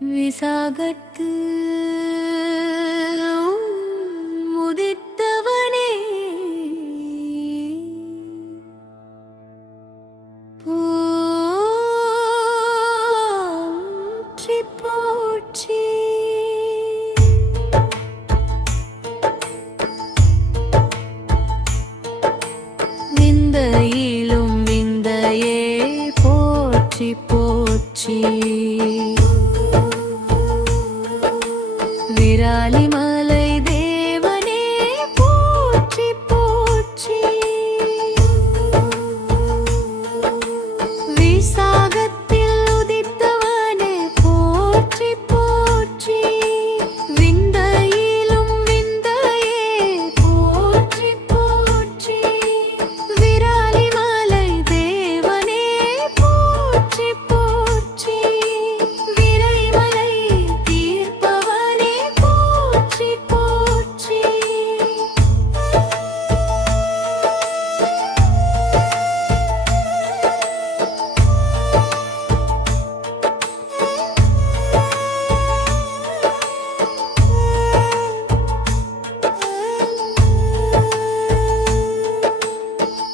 விசாகத்து முதித்தவனே போற்றி போற்றி விந்தையிலும் விந்தையே போற்றி போற்றி விராலிமலை தேவனே போற்றி போற்றி விசாகத்தில் உதித்தவனே போற்றி போற்றி விந்தையிலும் விந்தையே போற்றி போற்றி விராலிமலை தேவனே போற்றி போற்றி விரைமலை தீர்ப்பவனே போற்றி போற்றி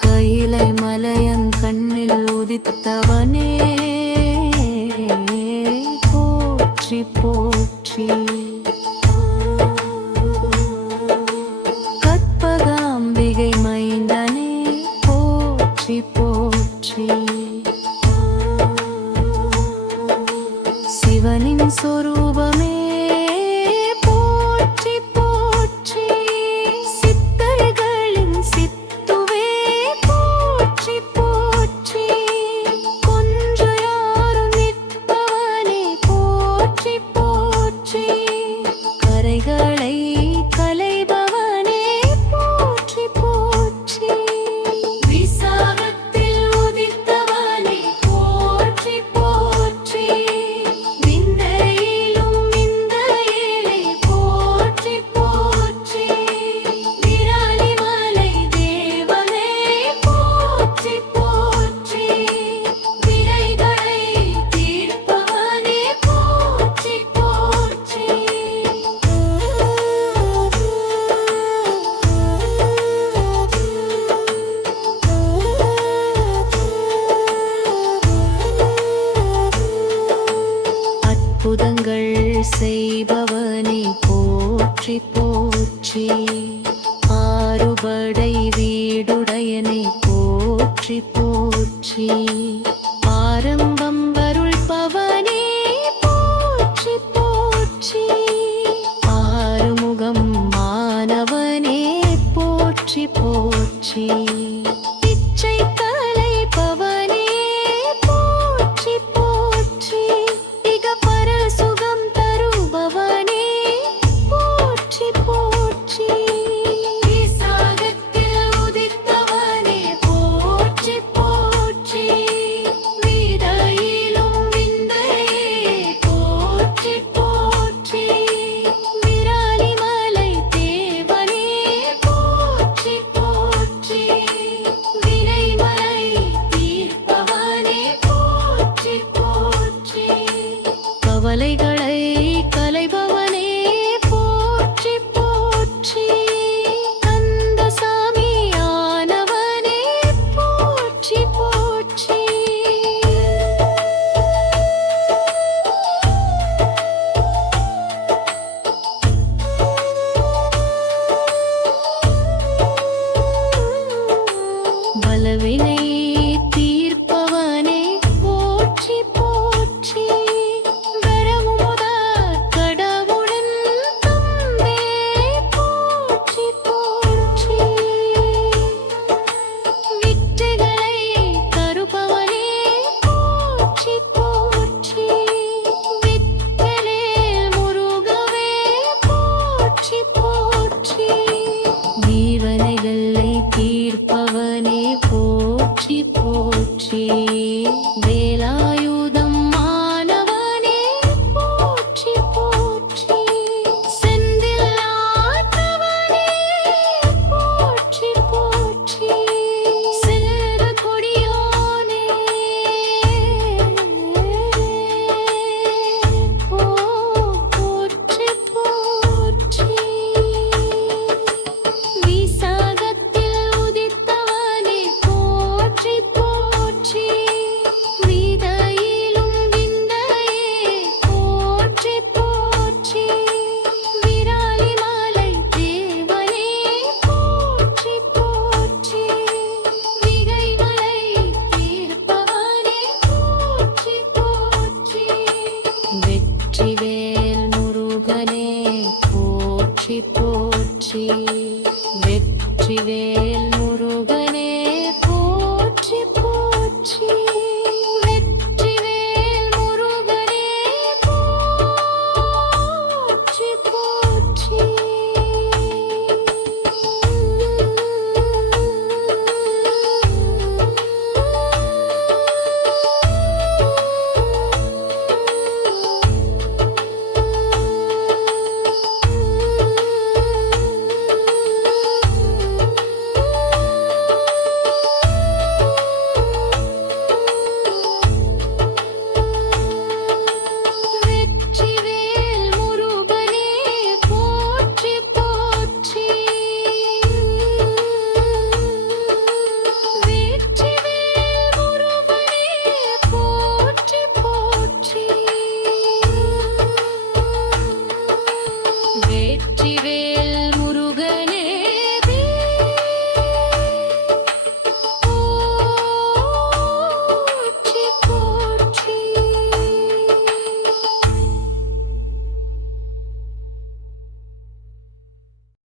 கையிலை மலையன் கண்ணில் உதித்தவனே போற்றி போற்றி கற்பகாம்பிகை மைந்தனே போற்றி போற்றி சிவனின் சொரூபமே போற்றி போற்றி சித்தர்களின் சித்துவே போற்றி போற்றி கொஞ்சயாரும் நிற்பவனே போற்றி போற்றி கரைகளை கலைபவனே போற்றி போற்றி விசாகத்தில் உதித்தவனே போற்றி போற்றி விந்தையிலும் விந்தையிலே போற்றி போற்றி விராலிமலை தேவனே போற்றி போற்றி விரைகளை தீர்ப்பவனே போற்றி போற்றி அற்புதங்கள் செய்பவனே போற்றி போற்றி ஆறுபடை வீடுடையனே போற்றி போற்றி ஆரம்பம் வருள்பவனே போற்றி போற்றி ஆறுமுகம் மானவனே போற்றி போற்றி இச்சை கலைப்பவனே போற்றி போற்றி இகபர சுகம் தருபவனே போற்றி போற்றி விசாகத்தில் உதித்தவனே போற்றி போற்றி விதையிலும் விந்தையே போற்றி போற்றி விராலிமலை தேவனே போற்றி போற்றி விரைமலை தீர்ப்பவனே போற்றி போற்றி கவலைகளை கலைபவனே போற்றி போற்றி கந்தசாமி ஆனவனே போற்றி போற்றி பலவினை தீர்ப்பவனே போற்றி போற்றி வரமும் வெற்றிவேல் முருகனே போற்றி போற்றி வெற்றிவேல்